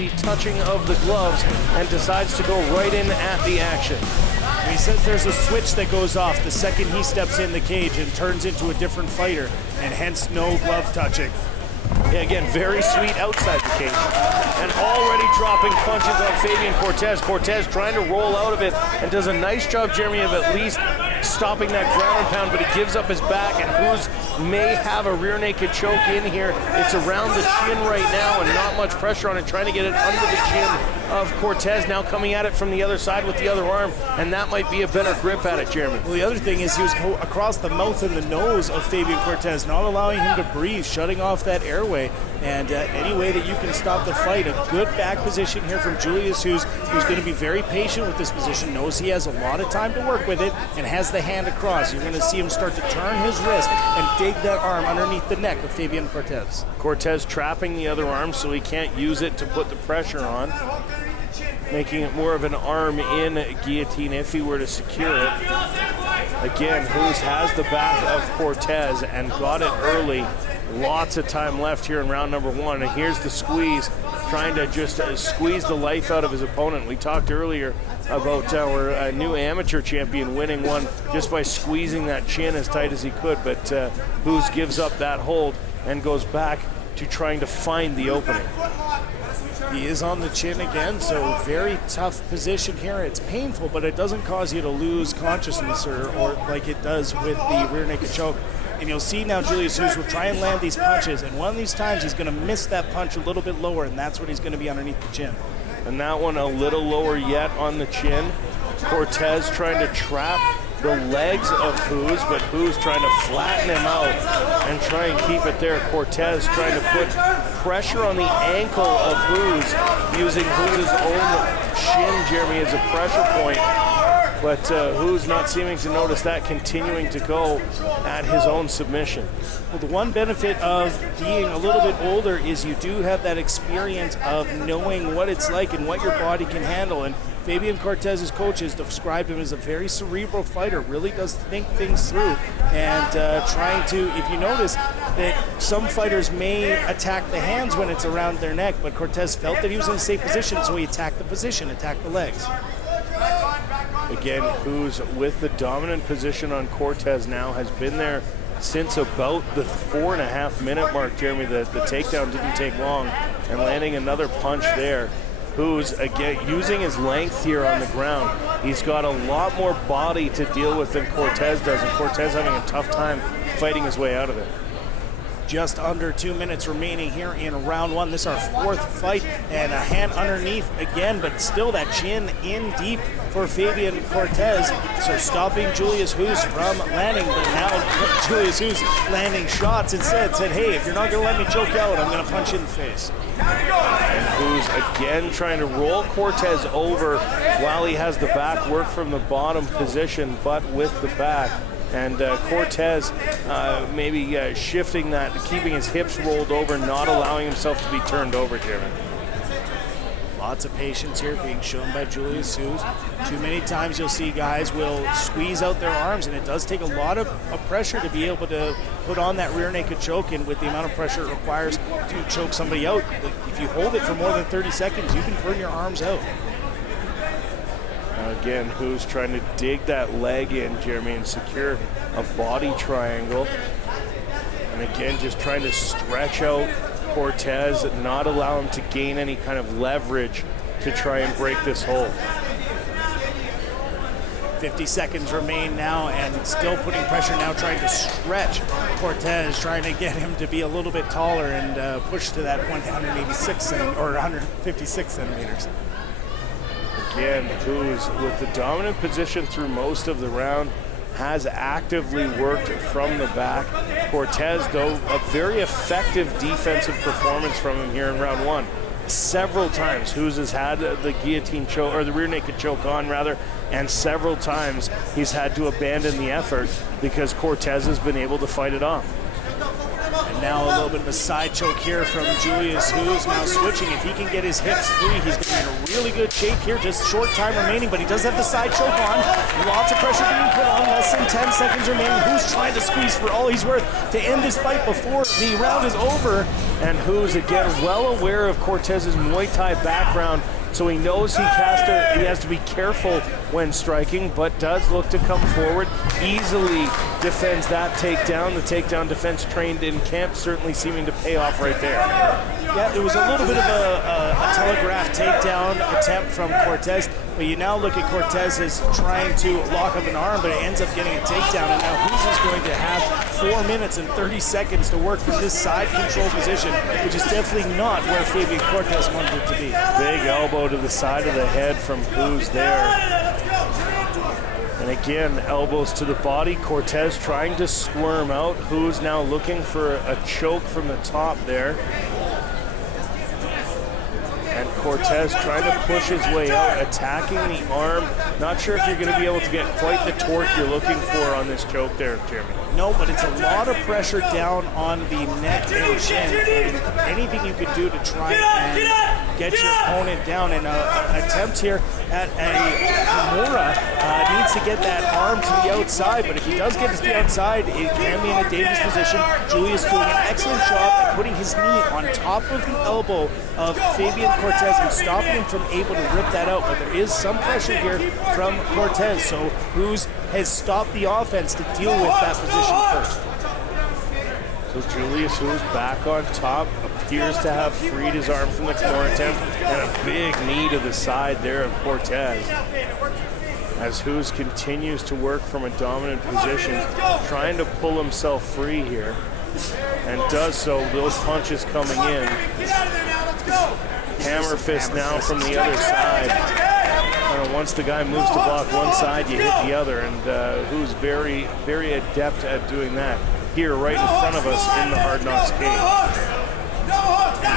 the touching of the gloves and decides to go right in at the action. He says there's a switch that goes off the second he steps in the cage and turns into a different fighter, and hence no glove touching. Yeah, again, very sweet outside the cage. And already dropping punches on Fabian Cortez. Cortez trying to roll out of it and does a nice job, Jeremy, of at least stopping that ground and pound, but he gives up his back, and Huhs may have a rear naked choke in here. It's around the chin right now and not much pressure on it, trying to get it under the chin of Cortez, now coming at it from the other side with the other arm, and that might be a better grip at it, Jeremy. Well, the other thing is he was across the mouth and the nose of Fabian Cortez, not allowing him to breathe, shutting off that airway, and any way that you can stop the fight. A good back position here from Julius Huhs, who's going to be very patient with this position, knows he has a lot of time to work with it, and has the hand across. You're going to see him start to turn his wrist and dig that arm underneath the neck of Fabian Cortez. Cortez trapping the other arm so he can't use it to put the pressure on, making it more of an arm-in guillotine if he were to secure it. Again, Huhs has the back of Cortez and got it early. Lots of time left here in round number one, and here's the squeeze, trying to just squeeze the life out of his opponent. We talked earlier about our new amateur champion winning one just by squeezing that chin as tight as he could, but Huhs gives up that hold and goes back to trying to find the opening. He is on the chin again, so very tough position here. It's painful, but it doesn't cause you to lose consciousness or like it does with the rear naked choke. And you'll see now Julius Huhs will try and land these punches, and one of these times he's going to miss that punch a little bit lower, and that's what he's going to be underneath the chin. And that one a little lower yet on the chin. Cortez trying to trap the legs of Huhs, but Huhs trying to flatten him out and try and keep it there. Cortez trying to put pressure on the ankle of Huhs, using Huhs' own shin, Jeremy, as a pressure point. But Huhs not seeming to notice that, continuing to go at his own submission. Well, the one benefit of being a little bit older is you do have that experience of knowing what it's like and what your body can handle. And Fabian Cortez's coaches described him as a very cerebral fighter, really does think things through, and trying to, if you notice, that some fighters may attack the hands when it's around their neck, but Cortez felt that he was in a safe position, so he attacked the position, attacked the legs. Again, Huhs with the dominant position on Cortez now, has been there since about the 4.5 minute mark, Jeremy. The takedown didn't take long, and landing another punch there. Huhs, again, using his length here on the ground. He's got a lot more body to deal with than Cortez does, and Cortez having a tough time fighting his way out of it. Just under 2 minutes remaining here in round one. This is our fourth fight, and a hand underneath again, but still that chin in deep for Fabian Cortez. So stopping Julius Huhs from landing, but now Julius Huhs landing shots instead. Said, hey, if you're not going to let me choke you out, I'm going to punch you in the face. And Huhs again trying to roll Cortez over while he has the back work from the bottom position, but with the back. And Cortez maybe shifting that, keeping his hips rolled over, not allowing himself to be turned over, Jeremy. Lots of patience here being shown by Julius Huhs. Too many times you'll see guys will squeeze out their arms, and it does take a lot of pressure to be able to put on that rear naked choke, and with the amount of pressure it requires to choke somebody out. If you hold it for more than 30 seconds, you can burn your arms out. Again, Huhs trying to dig that leg in, Jeremy, and secure a body triangle. And again, just trying to stretch out Cortez, not allow him to gain any kind of leverage to try and break this hold. 50 seconds remain now, and still putting pressure now, trying to stretch Cortez, trying to get him to be a little bit taller and push to that 186 or 156 centimeters. Again, Huhs with the dominant position through most of the round, has actively worked from the back. Cortez, though, a very effective defensive performance from him here in round one. Several times Huhs has had the guillotine choke, or the rear naked choke on rather, and several times he's had to abandon the effort because Cortez has been able to fight it off. And Now a little bit of a side choke here from Julius Huhs. Now switching. If he can get his hips free, he's going to be in a really good shape here. Just short time remaining, but he does have the side choke on. Lots of pressure being put on. Less than 10 seconds remaining. Huhs trying to squeeze for all he's worth to end this fight before the round is over. And Huhs, again, well aware of Cortez's Muay Thai background, so he knows he has to be careful when striking, but does look to come forward. Easily defends that takedown. The takedown defense trained in camp certainly seeming to pay off right there. Yeah, it was a little bit of a telegraph takedown attempt from Cortez, but you now look at Cortez as trying to lock up an arm, but it ends up getting a takedown, and now Huhs is going to have 4 minutes and 30 seconds to work from this side control position, which is definitely not where Fabian Cortez wanted it to be. Big elbow to the side of the head from Huhs there. And again, elbows to the body. Cortez trying to squirm out. Huhs now looking for a choke from the top there. And Cortez trying to push his way out, attacking the arm. Not sure if you're going to be able to get quite the torque you're looking for on this choke there, Jeremy. No, but it's a lot of pressure down on the neck and chin. And anything you could do to try and get your opponent down. And an attempt here at a Kimura needs to get that arm to the outside. But if he does get to the outside, it can be in a dangerous position. Julius doing an excellent job at putting his knee on top of the elbow of Fabian Cortez and stopping him from able to rip that out. But there is some pressure here from Cortez. So Huhs has stopped the offense to deal with that position first. So Julius Huhs back on top, appears to have freed his arm from the corner attempt, and a big knee to the side there of Cortez. As Huhs continues to work from a dominant position, trying to pull himself free here, and does so, those punches coming in. Hammer fist now from the other side. Once the guy moves to block one side, you hit the other, and Huhs very, very adept at doing that here right in front of us in the Hard Knocks cage.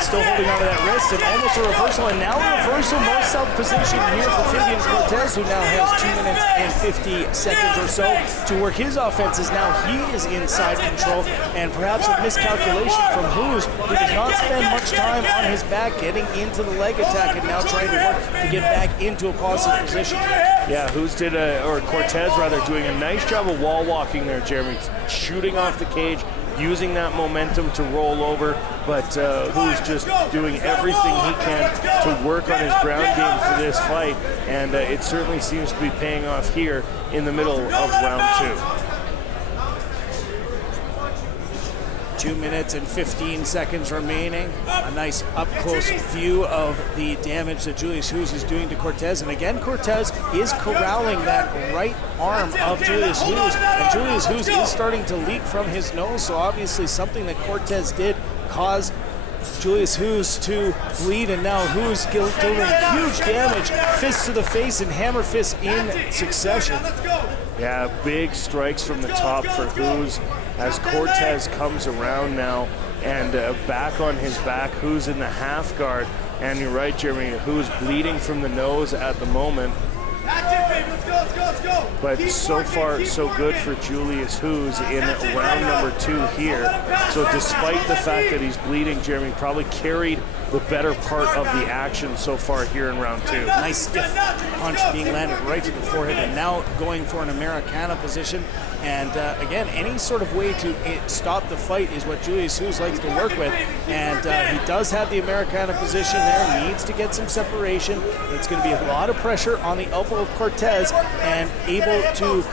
Still holding on to that wrist, and almost a reversal, and now a reversal, more self-position here for Fabian Cortez, who now has 2 minutes and 50 seconds or so to work his offenses. Now he is in side control, and perhaps a miscalculation from Huhs, who does not spend much time on his back getting into the leg attack, and now trying to work to get back into a positive position. Yeah, Huhs Cortez rather, doing a nice job of wall walking there, Jeremy, shooting off the cage, using that momentum to roll over, but Huhs just doing everything he can to work on his ground game for this fight, and it certainly seems to be paying off here in the middle of round 2. 2 minutes and 15 seconds remaining. A nice up-close view of the damage that Julius Huhs is doing to Cortez. And again, Cortez is corralling that right arm of Julius Huhs. And Julius Huhs is starting to leak from his nose, so obviously something that Cortez did caused Julius Huhs to bleed, and now Huhs dealing huge damage, fists to the face and hammer fists in succession. Yeah, big strikes from the top for Huhs as Cortez comes around now and back on his back. Huhs in the half guard, and you're right, Jeremy, Huhs bleeding from the nose at the moment. But so far, so good for Julius Huhs in round number 2 here. So despite the fact that he's bleeding, Jeremy probably carried the better part of the action so far here in round 2. Nice stiff punch being landed right to the forehead, and now going for an Americana position. And again, any sort of way to stop the fight is what Julius Huhs likes to work with. And he does have the Americana position there, needs to get some separation. It's going to be a lot of pressure on the elbow of Cortez, and able to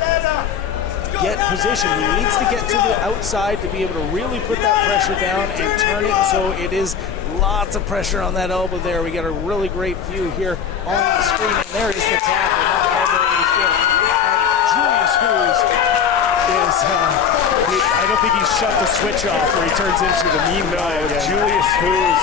get position. He needs to get to the outside to be able to really put that pressure down and turn it, so it is lots of pressure on that elbow there. We got a really great view here on the screen, and there is the tackle. Julius Huhs is, I don't think he's shut the switch off where he turns into the meme guy again. Julius Huhs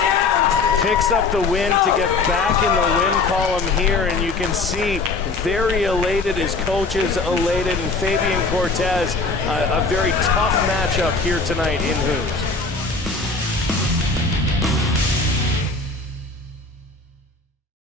picks up the win to get back in the win column here, and you can see very elated, his coach is elated, and Fabian Cortez, a very tough matchup here tonight in Huhs.